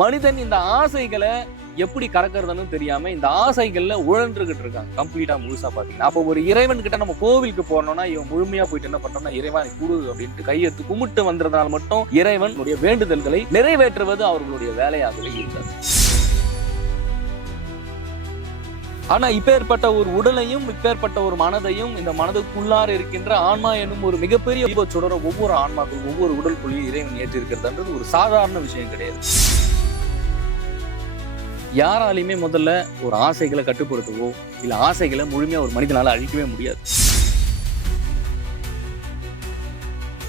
மனிதன் இந்த ஆசைகளை எப்படி கடக்கிறதுன்னு தெரியாம இந்த ஆசைகள்ல உழன்றுகிட்டு இருக்காங்க கம்ப்ளீட்டா முழுசா பாத்தீங்கன்னா. அப்போ ஒரு இறைவன் கிட்ட நம்ம கோவிலுக்கு போனோம்னா இவன் முழுமையா போயிட்டு என்ன பண்றோம்னா இறைவன் குடு அப்படின்ட்டு கையெடுத்து கும்பிட்டு வந்ததுனால மட்டும் இறைவனுடைய வேண்டுதல்களை நிறைவேற்றுவது அவர்களுடைய வேலையாகவே இருக்காது. ஆனா இப்பேற்பட்ட ஒரு உடலையும் இப்பேற்பட்ட ஒரு மனதையும் இந்த மனதுக்குள்ளார இருக்கின்ற ஆன்மா என்னும் ஒரு மிகப்பெரிய சுடர ஒவ்வொரு ஆன்மாக்களும் ஒவ்வொரு உடலுக்குள்ளேயும் இறைவன் ஏற்றி இருக்கிறதுன்றது ஒரு சாதாரண விஷயம் கிடையாது. யாராலையுமே முதல்ல ஒரு ஆசைகளை கட்டுப்படுத்தவோ இல்ல ஆசைகளை முழுமையா ஒரு மனிதனால அழிக்கவே முடியாது.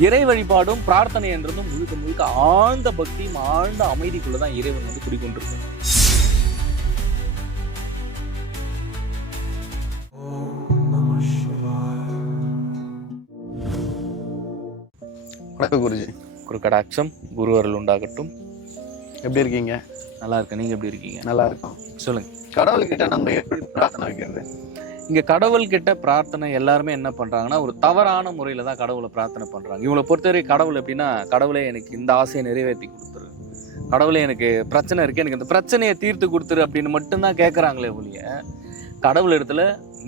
இறை வழிபாடும் பிரார்த்தனை என்றதும் முழுக்க முழுக்க ஆழ்ந்த பக்தியும் ஆழ்ந்த அமைதிக்குள்ளதான் இறைவன் வந்து குடிக்கொண்டிருக்கும். வணக்கம் குருஜி. குரு கடாட்சம், குரு அருள் உண்டாகட்டும். எப்படி இருக்கீங்க? நல்லா இருக்கேன். நீங்க எப்படி இருக்கீங்க? நல்லா இருக்கும். சொல்லுங்க. கடவுள்கிட்ட நம்ம எப்படி பிரார்த்தனை வைக்கிறது? இங்க கடவுள் கிட்ட பிரார்த்தனை எல்லாருமே என்ன பண்றாங்கன்னா ஒரு தவறான முறையில தான் கடவுளை பிரார்த்தனை பண்றாங்க. இவங்களை பொறுத்தவரை கடவுள் எப்படின்னா, கடவுளே எனக்கு இந்த ஆசையை நிறைவேற்றி கொடுத்துரு, கடவுளே எனக்கு பிரச்சனை இருக்கு, எனக்கு இந்த பிரச்சனையை தீர்த்து கொடுத்துரு அப்படின்னு மட்டும்தான் கேட்கறாங்களே ஒழிய கடவுள் இடத்துல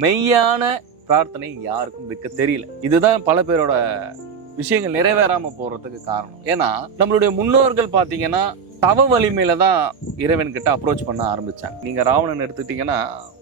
மெய்யான பிரார்த்தனை யாருக்கும் வைக்க தெரியல. இதுதான் பல பேரோட விஷயங்கள் நிறைவேறாம போறதுக்கு காரணம். ஏன்னா நம்மளுடைய முன்னோர்கள் பாத்தீங்கன்னா தவ வலிமையில தான் இறைவன் கிட்ட அப்ரோச் பண்ண ஆரம்பிச்சாங்க. நீங்க ராவணன் எடுத்துட்டீங்கன்னா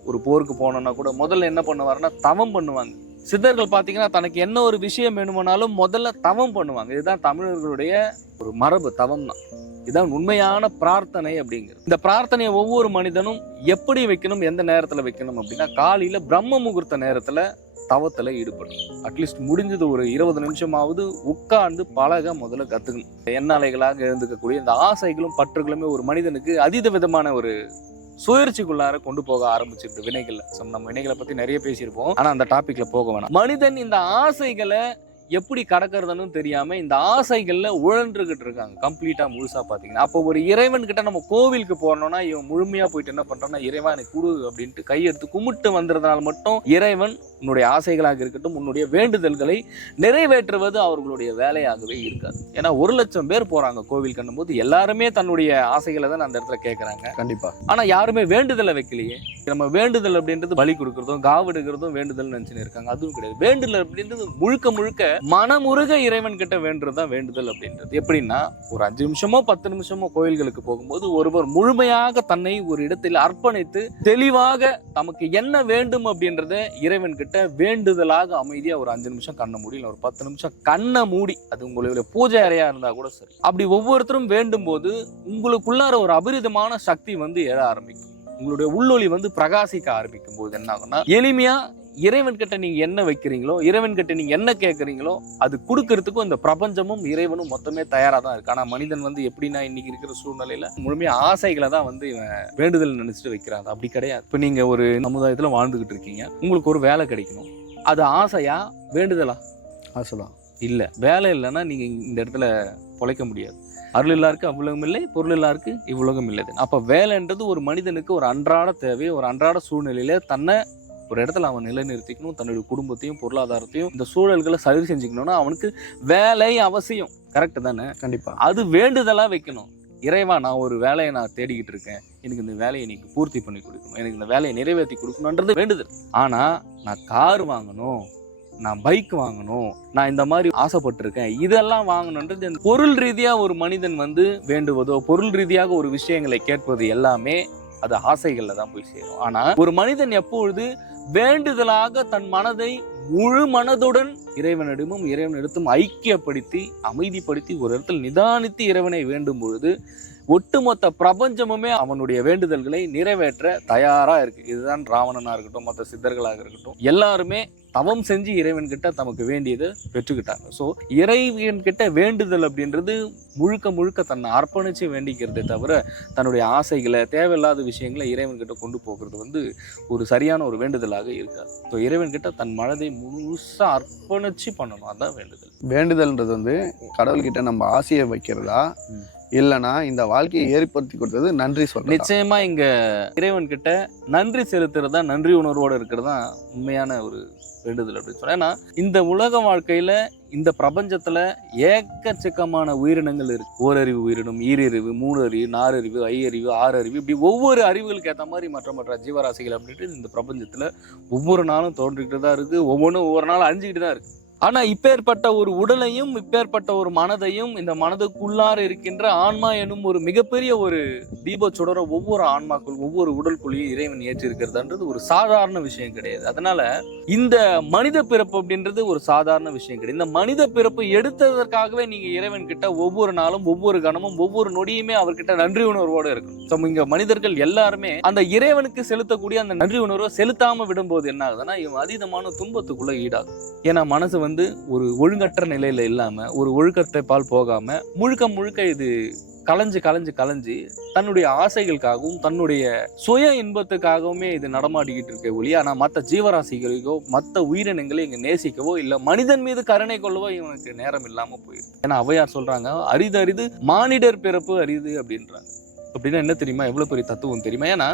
ஒரு போருக்கு போனோம்னா கூட முதல்ல என்ன பண்ணுவாருன்னா தவம் பண்ணுவாங்க. சித்தர்கள் பாத்தீங்கன்னா தனக்கு என்ன ஒரு விஷயம் வேணுமானாலும் முதல்ல தவம் பண்ணுவாங்க. இதுதான் தமிழர்களுடைய ஒரு மரபு, தவம் தான். இதுதான் உண்மையான பிரார்த்தனை அப்படிங்கிறது. இந்த பிரார்த்தனையை ஒவ்வொரு மனிதனும் எப்படி வைக்கணும், எந்த நேரத்துல வைக்கணும் அப்படின்னா காலையில பிரம்ம முகூர்த்த நேரத்துல தவத்துல ஈடுபடும். அட்லீஸ்ட் முடிஞ்சது ஒரு 20 நிமிஷமாவது உட்கார்ந்து பழக முதல்ல கத்துக்கணும். எண்ணாலைகளாக எழுந்துக்கக்கூடிய இந்த ஆசைகளும் பற்றுகளுமே ஒரு மனிதனுக்கு அதீத விதமான ஒரு சுயற்சிக்குள்ளார கொண்டு போக ஆரம்பிச்சிருக்கு வினைகள்ல. நம்ம வினைகளை பத்தி நிறைய பேசியிருப்போம், ஆனா அந்த டாபிக்ல போக வேணாம். மனிதன் இந்த ஆசைகளை எப்படி கடக்கிறதுன்னு தெரியாம இந்த ஆசைகள்ல உழன்றுகிட்டு இருக்காங்க கம்ப்ளீட்டா முழுசா பாத்தீங்கன்னா. அப்போ ஒரு இறைவன் கிட்ட நம்ம கோவிலுக்கு போனோம்னா இவன் முழுமையா போயிட்டு என்ன பண்றோம்னா இறைவன் எனக்கு குடு அப்படின்ட்டு கையெடுத்து கும்பிட்டு வந்ததுனால மட்டும் இறைவன் உன்னுடைய ஆசைகளாக இருக்கட்டும் உன்னுடைய வேண்டுதல்களை நிறைவேற்றுவது அவர்களுடைய வேலையாகவே இருக்காது. ஏன்னா 1,00,000 பேர் போறாங்க கோவில் கண்ணும் போது எல்லாருமே தன்னுடைய ஆசைகளை தான் அந்த இடத்துல கேட்கறாங்க. கண்டிப்பா. ஆனா யாருமே வேண்டுதலை வைக்கலையே. நம்ம வேண்டுதல் அப்படின்றது பலி கொடுக்கறதும் காவெடுக்கிறதும் வேண்டுதல் நினைச்சுன்னு இருக்காங்க. அதுவும் கிடையாது. வேண்டுதல் அப்படின்றது முழுக்க முழுக்க மனமுருக இறைவன் கிட்ட வேண்டுறதுதான் வேண்டுதல் அப்படின்றது. எப்படின்னா ஒரு 5 நிமிஷமோ 10 நிமிஷமோ கோயில்களுக்கு போகும்போது ஒருவர் முழுமையாக தன்னை ஒரு இடத்தில் அர்ப்பணித்து தெளிவாக தமக்கு என்ன வேண்டும் அப்படின்றத இறைவன் கிட்ட வேண்டுதலாக அமைதியா ஒரு 5 நிமிஷம் கண்ணை மூடி, இல்ல ஒரு 10 நிமிஷம் கண்ணை மூடி, அது உங்களுடைய பூஜை அறையா இருந்தா கூட சரி, அப்படி ஒவ்வொருத்தரும் வேண்டும் போது உங்களுக்குள்ளார ஒரு அபரிதமான சக்தி வந்து எழ ஆரம்பிக்கும். உங்களுடைய உள்ளொளி வந்து பிரகாசிக்க ஆரம்பிக்கும் போது என்ன ஆகும்னா எளிமையா இறைவன் கிட்ட நீங்க என்ன வைக்கிறீங்களோ, இறைவன் கிட்ட நீங்க என்ன கேட்கறீங்களோ அது கொடுக்கறதுக்கும் இந்த பிரபஞ்சமும் இறைவனும் மொத்தமே தயாரா தான் இருக்கு. ஆனா மனிதன் வந்து எப்படின்னா இன்னைக்கு இருக்கிற சூழ்நிலையில முழுமையா ஆசைகளை தான் வந்து இவன் வேண்டுதல் நினைச்சிட்டு வைக்கிறாங்க. அப்படி கிடையாது. இப்ப நீங்க ஒரு சமுதாயத்துல வாழ்ந்துகிட்டு இருக்கீங்க, உங்களுக்கு ஒரு வேலை கிடைக்கணும். அது ஆசையா வேண்டுதலா? ஆசைதான். இல்ல, வேலை இல்லைன்னா நீங்க இந்த இடத்துல பொழைக்க முடியாது. அருள் எல்லாருக்கு அவ்வுலகம் இல்லை, பொருள் எல்லாருக்கு இவ்வுலகம் இல்லை. அப்ப வேலைன்றது ஒரு மனிதனுக்கு ஒரு அன்றாட தேவை, ஒரு அன்றாட சூழ்நிலையில தன்னை ஒரு இடத்துல அவன் நிலைநிறுத்திக்கணும். தன்னுடைய குடும்பத்தையும் பொருளாதாரத்தையும் இந்த சூழல்களை சரி செஞ்சுக்கணும்னா அவனுக்கு வேலை அவசியம். கரெக்ட் தானே? கண்டிப்பா. அது வேண்டுதலா வைக்கணும். இறைவா நான் ஒரு வேலையை நான் தேடிக்கிட்டு இருக்கேன், எனக்கு இந்த வேலையை நீங்க பூர்த்தி பண்ணி கொடுக்கணும், எனக்கு இந்த வேலையை நிறைவேற்றி கொடுக்கணும்ன்றது வேண்டுதல். ஆனா நான் கார் வாங்கணும், நான் பைக் வாங்கணும், நான் இந்த மாதிரி ஆசைப்பட்டிருக்கேன், இதெல்லாம் வாங்கணுன்றது பொருள் ரீதியா ஒரு மனிதன் வந்து வேண்டுவதோ பொருள் ரீதியாக ஒரு விஷயங்களை கேட்பது எல்லாமே அது ஆசைகள்ல தான் போய் சேரும். ஆனா ஒரு மனிதன் எப்பொழுது வேண்டுதலாக தன் மனதை முழு மனதுடன் இறைவனிடமும் இறைவனிடத்தும் ஐக்கியப்படுத்தி அமைதிப்படுத்தி ஒரு இடத்தில் நிதானித்து இறைவனை வேண்டும் பொழுது ஒட்டுமொத்த பிரபஞ்சமுமே அவனுடைய வேண்டுதல்களை நிறைவேற்ற தயாரா இருக்கு. இதுதான் ராவணனா இருக்கட்டும், மற்ற சித்தர்களாக இருக்கட்டும், எல்லாருமே தவம் செஞ்சு இறைவன் கிட்ட தமக்கு வேண்டியதை பெற்றுக்கிட்டாங்க. ஸோ இறைவன் கிட்ட வேண்டுதல் அப்படின்றது முழுக்க முழுக்க தன்னை அர்ப்பணிச்சு வேண்டிக்கிறதே தவிர தன்னுடைய ஆசைகளை தேவையில்லாத விஷயங்களை இறைவன் கிட்ட கொண்டு போகிறது வந்து ஒரு சரியான ஒரு வேண்டுதலாக இருக்காது. ஸோ இறைவன் கிட்ட தன் மனதை முழுசா அர்ப்பணிச்சு பண்ணணும், அதுதான் வேண்டுதல். வேண்டுதல்ன்றது வந்து கடவுள்கிட்ட நம்ம ஆசையை வைக்கிறதா இல்லைன்னா இந்த வாழ்க்கையை ஏற்படுத்தி கொடுத்தது நன்றி சொல்ல? நிச்சயமா இங்க இறைவன் கிட்ட நன்றி செலுத்துறதா, நன்றி உணர்வோடு இருக்கிறது தான் உண்மையான ஒரு வேண்டுதல் அப்படின்னு சொன்னா. ஏன்னா இந்த உலக வாழ்க்கையில இந்த பிரபஞ்சத்துல ஏக்கச்சக்கமான உயிரினங்கள் இருக்கு. ஓரறிவு உயிரினம், ஈரறிவு, 3 அறிவு, 4 அறிவு, 5 அறிவு, 6 அறிவு, இப்படி ஒவ்வொரு அறிவுகளுக்கு ஏற்ற மாதிரி மற்ற ஜீவராசிகள் அப்படின்ட்டு இந்த பிரபஞ்சத்துல ஒவ்வொரு நாளும் தோன்றிக்கிட்டு தான் இருக்கு. ஒவ்வொன்றும் ஒவ்வொரு நாளும் அழிஞ்சுக்கிட்டு தான் இருக்கு. ஆனா இப்பேற்பட்ட ஒரு உடலையும் இப்பேற்பட்ட ஒரு மனதையும் இந்த மனதுக்குள்ளார இருக்கின்ற ஆன்மா எனும் ஒரு மிகப்பெரிய ஒரு தீப சுடர ஒவ்வொரு ஆன்மாக்குள் ஒவ்வொரு உடலுக்குள்ளேயும் இறைவன் ஏற்றி இருக்கிறதுன்றது ஒரு சாதாரண விஷயம் கிடையாது. அதனால இந்த மனித பிறப்பு அப்படின்றது ஒரு சாதாரண விஷயம் கிடையாது. இந்த மனித பிறப்பு எடுத்ததற்காகவே நீங்க இறைவன் கிட்ட ஒவ்வொரு நாளும் ஒவ்வொரு கணமும் ஒவ்வொரு நொடியுமே அவர்கிட்ட நன்றி உணர்வோடு இருக்கணும். இங்க மனிதர்கள் எல்லாருமே அந்த இறைவனுக்கு செலுத்தக்கூடிய அந்த நன்றி உணர்வை செலுத்தாம விடும்போது என்ன ஆகுதுன்னா இவன் அதீதமான துன்பத்துக்குள்ள ஈடாகும். ஏன்னா மனசு ஒரு ஒழுங்கற்ற நிலையில இல்லாம ஒரு ஒழுக்கத்தை பால் போகாம முழுக்க இது கலைஞ்சு தன்னுடைய ஆசைகளுக்காகவும் தன்னுடைய சுய இன்பத்துக்காகவுமே இது நடமாடிக்கிட்டு இருக்க ஒளி. ஆனா மற்ற ஜீவராசிகளுக்கோ மற்ற உயிரினங்களை இங்க நேசிக்கவோ இல்ல மனிதன் மீது கருணை கொள்ளவோ இவனுக்கு நேரம் இல்லாம போயிருக்கு. ஏன்னா ஔவையார் சொல்றாங்க, அரிது மானிடர் பிறப்பு அரிது அப்படின்றாங்க. அப்படின்னா என்ன தெரியுமா? எவ்வளவு பெரிய தத்துவம் தெரியுமா? ஏன்னா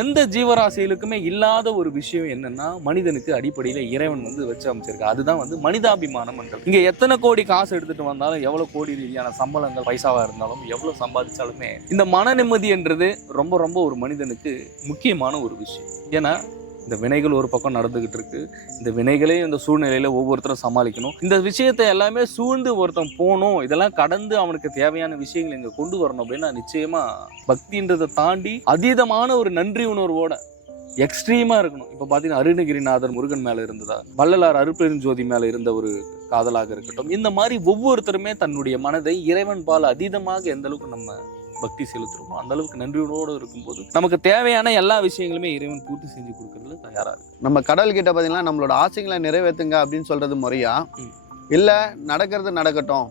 எந்த ஜீவராசிகளுக்குமே இல்லாத ஒரு விஷயம் என்னன்னா மனிதனுக்கு அடிப்படையில இறைவன் வச்சு அமைச்சிருக்கா. அதுதான் மனிதாபிமானம் என்றது. இங்க எத்தனை கோடி காசு எடுத்துட்டு வந்தாலும், எவ்வளவு கோடி ரீதியான சம்பளங்கள் பைசாவா இருந்தாலும், எவ்வளவு சம்பாதிச்சாலுமே இந்த மன நிம்மதி என்றது ரொம்ப ரொம்ப ஒரு மனிதனுக்கு முக்கியமான ஒரு விஷயம். ஏன்னா இந்த வினைகள் ஒரு பக்கம் நடந்துகிட்டு இருக்கு. இந்த வினைகளையும் இந்த சூழ்நிலையில ஒவ்வொருத்தரும் சமாளிக்கணும். இந்த விஷயத்தை எல்லாமே சூழ்ந்து ஒருத்தன் போகணும், இதெல்லாம் கடந்து அவனுக்கு தேவையான விஷயங்கள் இங்க கொண்டு வரணும் அப்படின்னா நிச்சயமா பக்தின்றதை தாண்டி அதீதமான ஒரு நன்றி உணர்வோட எக்ஸ்ட்ரீமா இருக்கணும். இப்ப பாத்தீங்கன்னா அருணகிரிநாதர் முருகன் மேல இருந்ததா, வள்ளலார் அருட்பெருஞ்சோதி மேல இருந்த ஒரு காதலாக இருக்கட்டும், இந்த மாதிரி ஒவ்வொருத்தருமே தன்னுடைய மனதை இறைவன் பால் அதீதமாக எந்த அளவுக்கு நம்ம பக்தி செலுத்துறோமோ அந்த அளவுக்கு நன்றியோடு இருக்கும்போது நமக்கு தேவையான எல்லா விஷயங்களுமே இறைவன் பூர்த்தி செஞ்சு கொடுக்கறதுல தயாரா இருக்கு. நம்ம கடல் கிட்ட பாத்தீங்கன்னா நம்மளோட ஆசைகளை நிறைவேற்றுங்க அப்படின்னு சொல்றது முறையா இல்ல நடக்கிறது நடக்கட்டும்,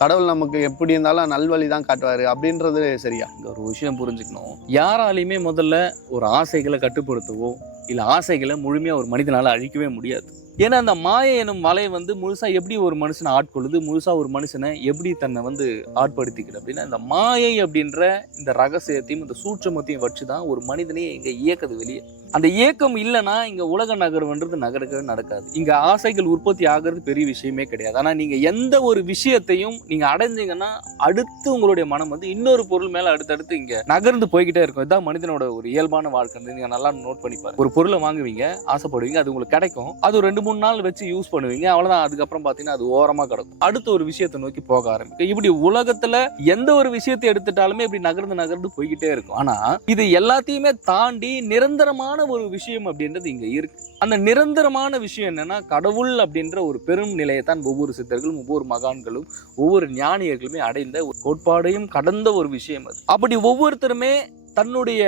கடவுள் நமக்கு எப்படி இருந்தாலும் நல்வழி தான் காட்டுவாரு அப்படின்றது சரியா? இந்த ஒரு விஷயம் புரிஞ்சுக்கணும், யாராலையுமே முதல்ல ஒரு ஆசைகளை கட்டுப்படுத்தவோ இல்ல ஆசைகளை முழுமையா ஒரு மனிதனால அழிக்கவே முடியாது. ஏன்னா அந்த மாயை எனும் மலை முழுசா எப்படி ஒரு மனுஷனை ஆட்கொள்ளுது, முழுசா ஒரு மனுஷனை எப்படி தன்னை ஆட்படுத்திக்கிது அப்படின்னா இந்த மாயை அப்படின்ற இந்த ரகசியத்தையும் இந்த சூட்சமத்தையும் வச்சுதான் ஒரு மனிதனையே இங்க இயக்குது வெளியே. அந்த இயக்கம் இல்லைன்னா இங்க உலக நகர்வுன்றது நகரக்கவே நடக்காது. இங்க ஆசைகள் உற்பத்தி ஆகிறது பெரிய விஷயமே கிடையாது. ஆனா நீங்க எந்த ஒரு விஷயத்தையும் நீங்க அடைஞ்சீங்கன்னா அடுத்து உங்களுடைய மனம் இன்னொரு பொருள் மேல அடுத்தடுத்து இங்க நகர்ந்து போய்கிட்டே இருக்கும். இதுதான் மனிதனோட ஒரு இயல்பான வாழ்க்கை. நீங்க நல்லா நோட் பண்ணி பாருங்க. ஒரு பொருளை வாங்குவீங்க, ஆசைப்படுவீங்க, அது உங்களுக்கு கிடைக்கும், அது 2-3 நாள் வச்சு யூஸ் பண்ணுவீங்க, அவ்வளவுதான். அதுக்கப்புறம் பாத்தீங்கன்னா அது ஓரமா கிடக்கும், அடுத்த ஒரு விஷயத்தை நோக்கி போக ஆரம்பிக்கும். இப்படி உலகத்துல எந்த ஒரு விஷயத்தை எடுத்துட்டாலுமே இப்படி நகர்ந்து போய்கிட்டே இருக்கும். ஆனா இது எல்லாத்தையுமே தாண்டி நிரந்தரமான ஒரு விஷயம் அப்படின்றது இங்க இருக்கு. அந்த நிரந்தரமான விஷயம் என்னன்னா கடவுள் அப்படின்ற ஒரு பெரும் நிலையை தான் ஒவ்வொரு சித்தர்களும் ஒவ்வொரு மகான்களும் ஒவ்வொரு ஞானியர்களுமே அடைந்த ஒரு கோட்பாடையும் கடந்த ஒரு விஷயம் அது. அப்படி ஒவ்வொருத்தருமே தன்னுடைய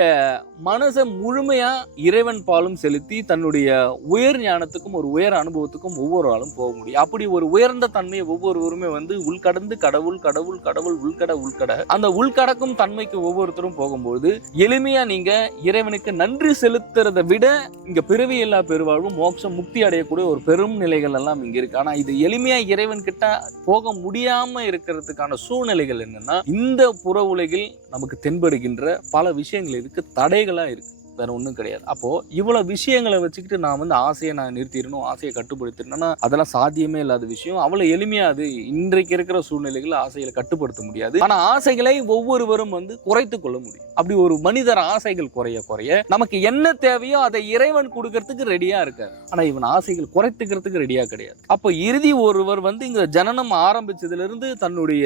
மனசை முழுமையா இறைவன் பாலும் செலுத்தி தன்னுடைய உயர் ஞானத்துக்கும் ஒரு உயர் அனுபவத்துக்கும் ஒவ்வொரு ஆளும் போக முடியும். அப்படி ஒரு உயர்ந்த தன்மையை ஒவ்வொருவருமே உள்கடந்து கடவுள் கடவுள் கடவுள் உள்கட அந்த உள்கடக்கும் தன்மைக்கு ஒவ்வொருத்தரும் போகும்போது எளிமையா நீங்க இறைவனுக்கு நன்றி செலுத்துறதை விட இங்க பிறவி எல்லா பெருவாழ்வும் மோட்சம் முக்தி அடையக்கூடிய ஒரு பெரும் நிலைகள் எல்லாம் இங்க இருக்கு. ஆனா இது எளிமையா இறைவன் கிட்ட போக முடியாம இருக்கிறதுக்கான சூழ்நிலைகள் என்னன்னா இந்த புற உலகில் நமக்கு தென்படுகின்ற பல விஷயங்கள் இருக்கு, தடைகளா இருக்கு, வேற ஒன்றும் கிடையாது. அப்போ இவ்வளவு விஷயங்களை வச்சுக்கிட்டு நான் ஆசையை நிறுத்திடணும், ஆசையை கட்டுப்படுத்திடணும்னா அதெல்லாம் சாத்தியமே இல்லாத விஷயம். அவ்வளவு எளிமையா அது இன்றைக்கு இருக்கிற சூழ்நிலைகள் ஆசைகளை கட்டுப்படுத்த முடியாது. ஆனா ஆசைகளை ஒவ்வொருவரும் குறைத்து கொள்ள முடியும். அப்படி ஒரு மனிதர் ஆசைகள் குறைய நமக்கு என்ன தேவையோ அதை இறைவன் கொடுக்கறதுக்கு ரெடியா இருக்காரு. ஆனா இவன் ஆசைகள் குறைத்துக்கிறதுக்கு ரெடியா கிடையாது. அப்போ இறுதி ஒருவர் இங்க ஜனனம் ஆரம்பிச்சதுல இருந்து தன்னுடைய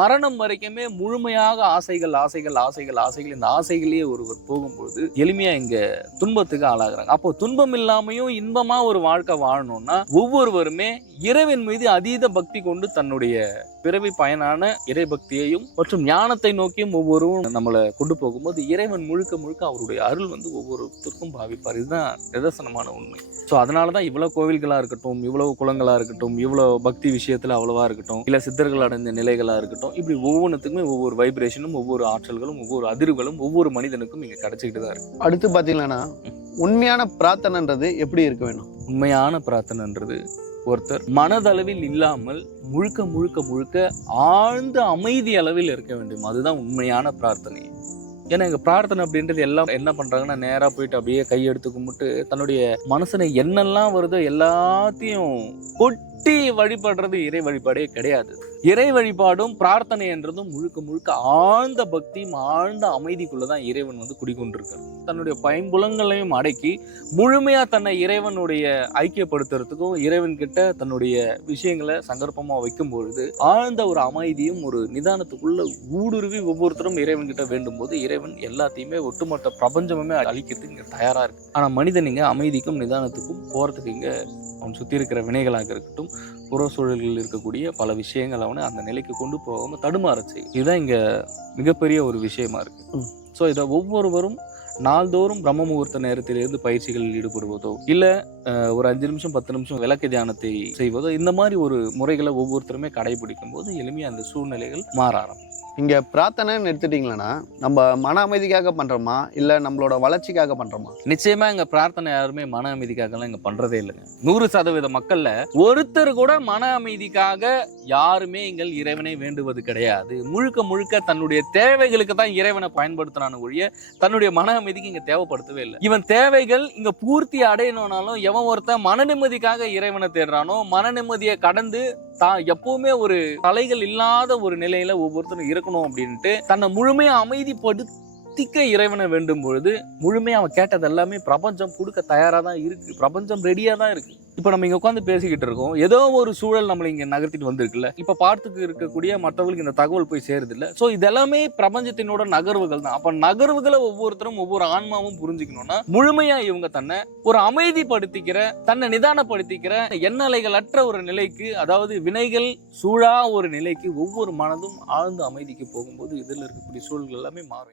மரணம் வரைக்குமே முழுமையாக ஆசைகள் ஆசைகள் ஆசைகள் ஆசைகள் இந்த ஆசைகளையே ஒருவர் போகும்பொழுது எளிமையா இங்க துன்பத்துக்கு ஆளாகிறாங்க. அப்போ துன்பம் இல்லாமையும் இன்பமா ஒரு வாழ்க்கை வாழணும்னா ஒவ்வொருவருமே இறைவன் மீது அதீத பக்தி கொண்டு தன்னுடைய பிறவி பயனான இறை பக்தியையும் மற்றும் ஞானத்தை நோக்கியும் ஒவ்வொருவரும் நம்மளை கொண்டு போகும்போது இறைவன் முழுக்க அவருடைய அருள் ஒவ்வொருத்தருக்கும் பாவிப்பார். இதுதான் நிதர்சனமான உண்மை. ஸோ அதனாலதான் இவ்வளவு கோவில்களா இருக்கட்டும், இவ்வளவு குளங்களா இருக்கட்டும், இவ்வளவு பக்தி விஷயத்துல அவ்வளவா இருக்கட்டும், இல்ல சித்தர்கள் அடைந்த நிலைகளா இருக்கட்டும், இப்படி ஒவ்வொன்றுத்துக்குமே ஒவ்வொரு வைப்ரேஷனும் ஒவ்வொரு ஆற்றல்களும் ஒவ்வொரு அதிர்வுகளும் ஒவ்வொரு மனிதனுக்கும் இங்க கிடைச்சிக்கிட்டு தான் இருக்கு. அடுத்து பாத்தீங்கன்னா உண்மையான பிரார்த்தனைன்றது எப்படி இருக்க வேணும்? உண்மையான பிரார்த்தனைன்றது ஒருத்தர் மனதளவில் இல்லாமல் முழுக்க ஆழ்ந்த அமைதி அளவில் இருக்க வேண்டும். அதுதான் உண்மையான பிரார்த்தனை. ஏன்னா இங்க பிரார்த்தனை அப்படின்றது எல்லாம் என்ன பண்றாங்கன்னா நேரா போயிட்டு அப்படியே கையெடுத்து கும்பிட்டு தன்னுடைய மனசுல என்னெல்லாம் வருதோ எல்லாத்தையும் கொட்டி வழிபடுறது இறை வழிபாடே கிடையாது. இறை வழிபாடும் பிரார்த்தனை என்றதும் முழுக்க முழுக்க ஆழ்ந்த பக்தியும் ஆழ்ந்த அமைதிக்குள்ளதான் இறைவன் குடிக்கொண்டிருக்கார். தன்னுடைய பைம்புலங்களையும் அடக்கி முழுமையா தன்னை இறைவனுடைய ஐக்கியப்படுத்துறதுக்கும் இறைவன் கிட்ட தன்னுடைய விஷயங்களை சங்கற்பமா வைக்கும் பொழுது ஆழ்ந்த ஒரு அமைதியும் ஒரு நிதானத்துக்குள்ள ஊடுருவி ஒவ்வொருத்தரும் இறைவன் கிட்ட வேண்டும் போது இறைவன் எல்லாத்தையுமே ஒட்டுமொத்த பிரபஞ்சமுமே அழிக்கிறதுக்கு இங்க தயாரா இருக்கு. ஆனா மனிதன் இங்க அமைதிக்கும் நிதானத்துக்கும் போறதுக்கு இங்க அவன் சுத்தி இருக்கிற வினைகளாக இருக்கட்டும், புற சூழல்களில் இருக்கக்கூடிய பல விஷயங்கள் அவனை அந்த நிலைக்கு கொண்டு போகாம தடுமாற செய்யும். இதுதான் இங்க மிகப்பெரிய ஒரு விஷயமா இருக்கு. ஸோ இதை ஒவ்வொருவரும் நாள்தோறும் பிரம்ம முகூர்த்த நேரத்திலிருந்து பயிற்சிகளில் ஈடுபடுவதோ இல்ல ஒரு 5 நிமிஷம் 10 நிமிஷம் விளக்கு தியானத்தை செய்வதோ இந்த மாதிரி ஒரு முறைகளை ஒவ்வொருத்தருமே கடைபிடிக்கும் போது எளிமையா அந்த சூழ்நிலைகள் மாற ஆரம்பிக்கும். இங்க பிரார்த்தனைன்னு எடுத்துட்டீங்களா, நம்ம மன அமைதிக்காக பண்றோமா இல்ல நம்மளோட வளர்ச்சிக்காக பண்றோமா? நிச்சயமா இங்க பிரார்த்தனை யாருமே மன அமைதிக்காக இங்க பண்றதே இல்லைங்க. 100% மக்கள்ல ஒருத்தர் கூட மன அமைதிக்காக யாருமே இங்க இறைவனை வேண்டுவது கிடையாது. முழுக்க முழுக்க தன்னுடைய தேவைகளுக்கு தான் இறைவனை பயன்படுத்தினான ஒழிய தன்னுடைய மன அமைதிக்கு இங்க தேவைப்படுத்தவே இல்லை. இவன் தேவைகள் இங்க பூர்த்தி அடையணும்னாலும் எவன் ஒருத்தன் மன நிம்மதிக்காக இறைவனை தேடுறானோ, மன நிம்மதியை கடந்து தான் எப்பவுமே ஒரு தலைகள் இல்லாத ஒரு நிலையில ஒவ்வொருத்தரும் இருக்கணும் அப்படின்ட்டு தன்னை முழுமையா அமைதிப்படுத்திக்க இறைவனை வேண்டும் பொழுது முழுமையா அவன் கேட்டது எல்லாமே பிரபஞ்சம் கொடுக்க தயாரா தான் இருக்கு. பிரபஞ்சம் ரெடியா தான் இருக்கு. இப்ப நம்ம இங்க உட்காந்து பேசிக்கிட்டு இருக்கோம், ஏதோ ஒரு சூழல் நம்மளை இங்க நகர்த்திட்டு வந்திருக்குல்ல, இப்ப பார்த்துக்கு இருக்கக்கூடிய மற்றவர்களுக்கு இந்த தகவல் போய் சேருது இல்ல. சோ இதெல்லாமே பிரபஞ்சத்தினோட நகர்வுகள் தான். அப்ப நகர்வுகளை ஒவ்வொருத்தரும் ஒவ்வொரு ஆன்மாவும் புரிஞ்சுக்கணும்னா முழுமையா இவங்க தன்னை ஒரு அமைதிப்படுத்திக்கிற, தன்னை நிதானப்படுத்திக்கிற எண்ணலைகள் அற்ற ஒரு நிலைக்கு, அதாவது வினைகள் சூழா ஒரு நிலைக்கு ஒவ்வொரு மனதும் ஆழ்ந்த அமைதிக்கு போகும்போது இதுல இருக்கக்கூடிய சூழல்கள் எல்லாமே மாறும்.